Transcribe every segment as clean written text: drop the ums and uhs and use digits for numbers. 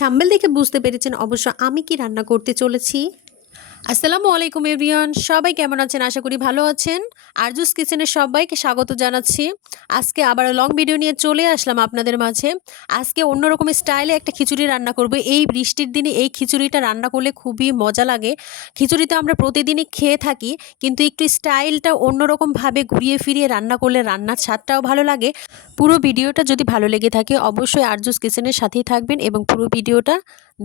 Thumbnail দেখে বুঝতে পেরেছেন অবশ্য আমি কি রান্না করতে চলেছি। আসসালামু আলাইকুম এভরিওয়ান, সবাই কেমন আছেন? আশা করি ভালো আছেন। আরজুস কিচেনের সবাইকে স্বাগত জানাচ্ছি। আজকে আবার লং ভিডিও নিয়ে চলে আসলাম আপনাদের মাঝে। আজকে অন্যরকম স্টাইলে একটা খিচুড়ি রান্না করব। এই বৃষ্টির দিনে এই খিচুড়িটা রান্না করলে খুবই মজা লাগে। খিচুড়ি তো আমরা প্রতিদিনই খেয়ে থাকি, কিন্তু একটু স্টাইলটা অন্যরকমভাবে ঘুরিয়ে ফিরিয়ে রান্না করলে রান্নার স্বাদটাও ভালো লাগে। পুরো ভিডিওটা যদি ভালো লেগে থাকে অবশ্যই আরজুস কিচেনের সাথেই থাকবেন এবং পুরো ভিডিওটা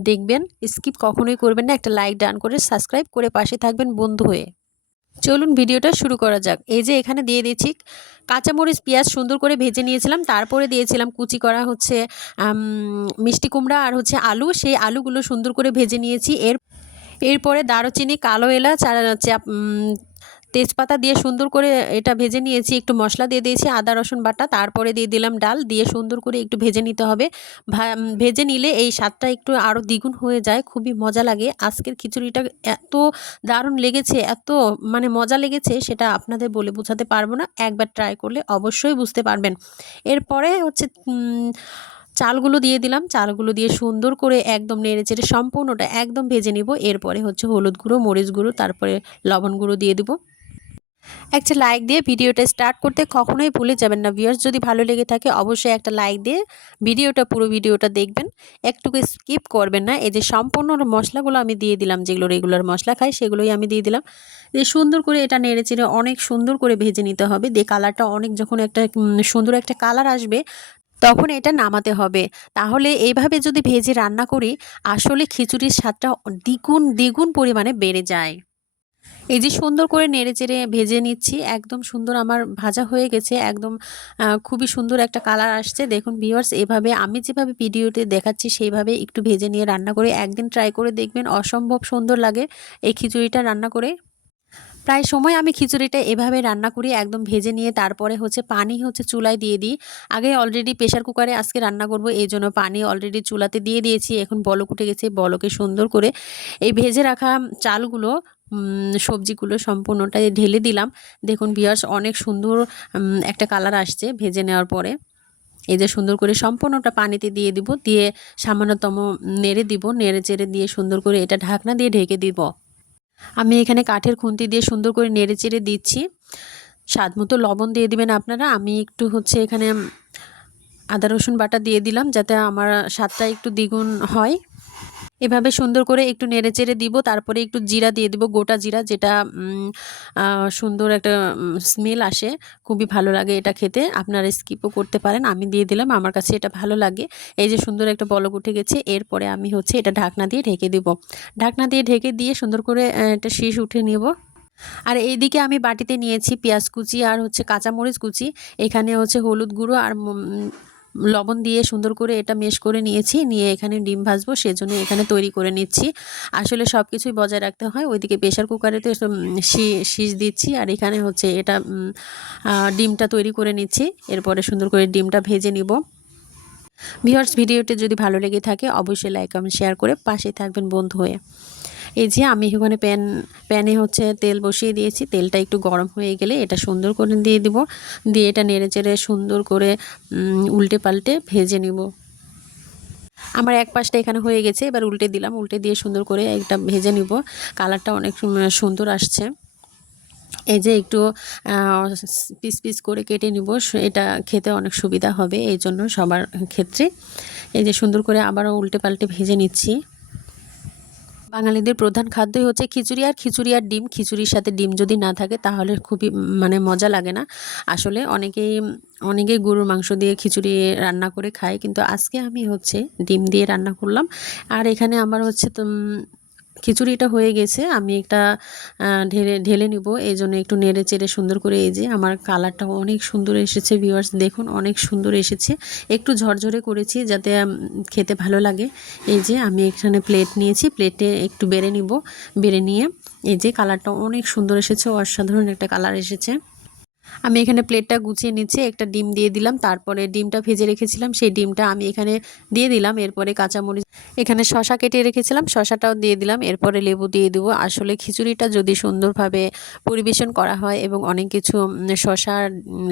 দেখবেন, স্কিপ কখনোই করবেন না। একটা লাইক ডান করে সাবস্ক্রাইব করে পাশে থাকবেন বন্ধু হয়ে। চলুন ভিডিওটা শুরু করা যাক। এই যে এখানে দিয়ে দিয়েছি কাঁচামরিচ, পেঁয়াজ সুন্দর করে ভেজে নিয়েছিলাম। তারপরে দিয়েছিলাম কুচি করা হচ্ছে মিষ্টি কুমড়া আর হচ্ছে আলু। সেই আলুগুলো সুন্দর করে ভেজে নিয়েছি। এরপরে দারুচিনি, কালো এলাচ আর হচ্ছে তেজপাতা দিয়ে সুন্দর করে এটা ভেজে নিয়েছি। একটু মশলা দিয়ে দিয়েছি, আদা রসুন বাটা। তারপরে দিয়ে দিলাম ডাল, দিয়ে সুন্দর করে একটু ভেজে নিতে হবে। ভেজে নিলে এই স্বাদটা একটু আরও দ্বিগুণ হয়ে যায়, খুবই মজা লাগে। আজকের খিচুড়িটা এত দারুণ লেগেছে, এত মানে মজা লেগেছে, সেটা আপনাদের বলে বোঝাতে পারবো না। একবার ট্রাই করলে অবশ্যই বুঝতে পারবেন। এরপরে হচ্ছে চালগুলো দিয়ে দিলাম। চালগুলো দিয়ে সুন্দর করে একদম নেড়েচেড়ে সম্পূর্ণটা একদম ভেজে নিব। এরপরে হচ্ছে হলুদ গুঁড়ো, মরিচ গুঁড়ো, তারপরে লবণ গুঁড়ো দিয়ে দিব। একটা লাইক দিয়ে ভিডিওটা স্টার্ট করতে কখনোই ভুলে যাবেন না ভিউয়ার্স। যদি ভালো লেগে থাকে অবশ্যই একটা লাইক দিয়ে পুরো ভিডিওটা দেখবেন, একটুকু স্কিপ করবেন না। এই যে সম্পূর্ণ মশলাগুলো আমি দিয়ে দিলাম, যেগুলো রেগুলার মশলা খাই সেগুলোই আমি দিয়ে দিলাম। দিয়ে সুন্দর করে এটা নেড়েচেড়ে অনেক সুন্দর করে ভেজে নিতে হবে। দিয়ে কালারটা অনেক যখন একটা সুন্দর একটা কালার আসবে তখন এটা নামাতে হবে। তাহলে এইভাবে যদি ভেজে রান্না করি আসলে খিচুড়ির স্বাদটা দ্বিগুণ দ্বিগুণ পরিমাণে বেড়ে যায়। এই যে সুন্দর করে নেড়েচেড়ে ভেজে নিচ্ছি, একদম সুন্দর আমার ভাজা হয়ে গেছে। একদম খুবই সুন্দর একটা কালার আসছে। দেখুন ভিউয়ার্স, এভাবে আমি যেভাবে ভিডিওতে দেখাচ্ছি সেইভাবে একটু ভেজে নিয়ে রান্না করে একদিন ট্রাই করে দেখবেন, অসম্ভব সুন্দর লাগে এই খিচুড়িটা রান্না করে। প্রায় সময় আমি খিচুড়িটা এভাবে রান্না করি, একদম ভেজে নিয়ে তারপরে হচ্ছে পানি হচ্ছে চুলায় দিয়ে দিই। আগে অলরেডি প্রেশার কুকারে আজকে রান্না করব, এই জন্য পানি অলরেডি চুলাতে দিয়ে দিয়েছি। এখন বলক উঠে গেছে, বলকে সুন্দর করে এই ভেজে রাখা চালগুলো, সবজিগুলো সম্পূর্ণটাই ঢেলে দিলাম। দেখুন ভিউয়ার্স, অনেক সুন্দর একটা কালার আসছে ভেজে নেওয়ার পরে। এই যে সুন্দর করে সম্পূর্ণটা পানিতে দিয়ে দিব, দিয়ে সামান্যতম নেড়ে দিব, নেড়ে চেড়ে দিয়ে সুন্দর করে এটা ঢাকনা দিয়ে ঢেকে দিব। আমি এখানে কাঠের খুন্তি দিয়ে সুন্দর করে নেড়েচেড়ে দিচ্ছি। স্বাদ মতো লবণ দিয়ে দিবেন আপনারা। আমি একটু হচ্ছে এখানে আদা রসুন বাটা দিয়ে দিলাম, যাতে আমার স্বাদটা একটু দ্বিগুণ হয়। এভাবে সুন্দর করে একটু নেড়েচেড়ে দিব। তারপরে একটু জিরা দিয়ে দিব, গোটা জিরা, যেটা সুন্দর একটা স্মেল আসে, খুবই ভালো লাগে এটা খেতে। আপনারা স্কিপও করতে পারেন, আমি দিয়ে দিলাম, আমার কাছে এটা ভালো লাগে। এই যে সুন্দর একটা বলক উঠে গেছে, এরপরে আমি হচ্ছে এটা ঢাকনা দিয়ে ঢেকে দিব। ঢাকনা দিয়ে ঢেকে দিয়ে সুন্দর করে একটা শীষ উঠে নেব। আর এইদিকে আমি বাটিতে নিয়েছি পেঁয়াজ কুচি আর হচ্ছে কাঁচামরিচ কুচি। এখানে হচ্ছে হলুদ গুঁড়ো আর লবণ দিয়ে সুন্দর করে এটা মেশ করে নিয়েছি। নিয়ে এখানে ডিম ভাজবো, সেজন্য এখানে তৈরি করে নিচ্ছি। আসলে সব কিছুই বজায় রাখতে হয়। ওইদিকে প্রেশার কুকারেতে শীষ দিচ্ছি, আর এখানে হচ্ছে এটা ডিমটা তৈরি করে নিচ্ছি। এরপরে সুন্দর করে ডিমটা ভেজে নিব। ভিউয়ার্স, ভিডিওটি যদি ভালো লেগে থাকে অবশ্যই লাইক কমেন্ট শেয়ার করে পাশে থাকবেন বন্ধু হয়ে। এই যে আমি এখানে প্যানে হচ্ছে তেল বসিয়ে দিয়েছি। তেলটা একটু গরম হয়ে গেলে এটা সুন্দর করে দিয়ে দিব। দিয়ে এটা নেড়েচেড়ে সুন্দর করে উল্টে পাল্টে ভেজে নিব। আমার এক পাশটা এখানে হয়ে গেছে, এবার উল্টে দিলাম। উল্টে দিয়ে সুন্দর করে একটা ভেজে নিব। কালারটা অনেক সুন্দর আসছে। এই যে একটু পিস পিস করে কেটে নিব, এটা খেতে অনেক সুবিধা হবে এই জন্য সবার ক্ষেত্রে। এই যে সুন্দর করে আবারও উল্টে পাল্টে ভেজে নিচ্ছি। বাঙালিদের প্রধান খাদ্যই হচ্ছে খিচুড়ি আর ডিম। খিচুড়ির সাথে ডিম যদি না থাকে তাহলে খুবই মানে মজা লাগে না। আসলে অনেকেই গরুর মাংস দিয়ে খিচুড়ি রান্না করে খায়, কিন্তু আজকে আমি হচ্ছে ডিম দিয়ে রান্না করলাম। আর এখানে আমার হচ্ছে খিচুড়িটা হয়ে গেছে, আমি একটা ঢেলে নিব। এই জন্য একটু নেড়ে চেড়ে সুন্দর করে, এই যে আমার কালারটা অনেক সুন্দর এসেছে ভিউয়ার্স, দেখুন অনেক সুন্দর এসেছে। একটু ঝরঝরে করেছি যাতে খেতে ভালো লাগে। এই যে আমি এখানে প্লেট নিয়েছি, প্লেটে একটু বেড়ে নিয়ে এই যে কালারটা অনেক সুন্দর এসেছে, অসাধারণ একটা কালার এসেছে। আমি এখানে প্লেটটা গুছিয়ে নিচ্ছি, একটা ডিম দিয়ে দিলাম, তারপরে ডিমটা ভেজে রেখেছিলাম সেই ডিমটা আমি এখানে দিয়ে দিলাম। এরপরে কাঁচামরিচ, এখানে শশা কেটে রেখেছিলাম, শশাটাও দিয়ে দিলাম। এরপরে লেবু দিয়ে দেবো। আসলে খিচুড়িটা যদি সুন্দরভাবে পরিবেশন করা হয় এবং অনেক কিছু শশা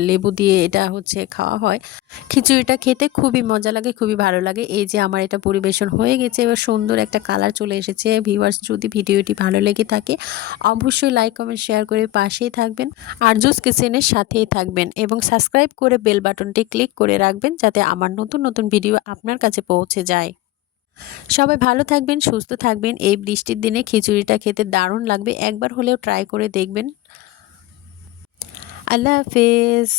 লেবু দিয়ে এটা হচ্ছে খাওয়া হয়, খিচুড়িটা খেতে খুবই মজা লাগে, খুবই ভালো লাগে। এই যে আমার এটা পরিবেশন হয়ে গেছে, এবার সুন্দর একটা কালার চলে এসেছে। ভিউয়ার্স, যদি ভিডিওটি ভালো লেগে থাকে অবশ্যই লাইক কমেন্ট শেয়ার করে পাশেই থাকবেন, আরজুস কিচেনের সাথেই থাকবেন এবং সাবস্ক্রাইব করে বেল বাটনটি ক্লিক করে রাখবেন যাতে আমার নতুন নতুন ভিডিও আপনার কাছে পৌঁছে যায়। সবাই ভালো থাকবেন, সুস্থ থাকবেন। এই বৃষ্টির দিনে খিচুড়িটা খেতে দারুণ লাগবে, একবার হলেও ট্রাই করে দেখবেন। আল্লাহ হাফেজ।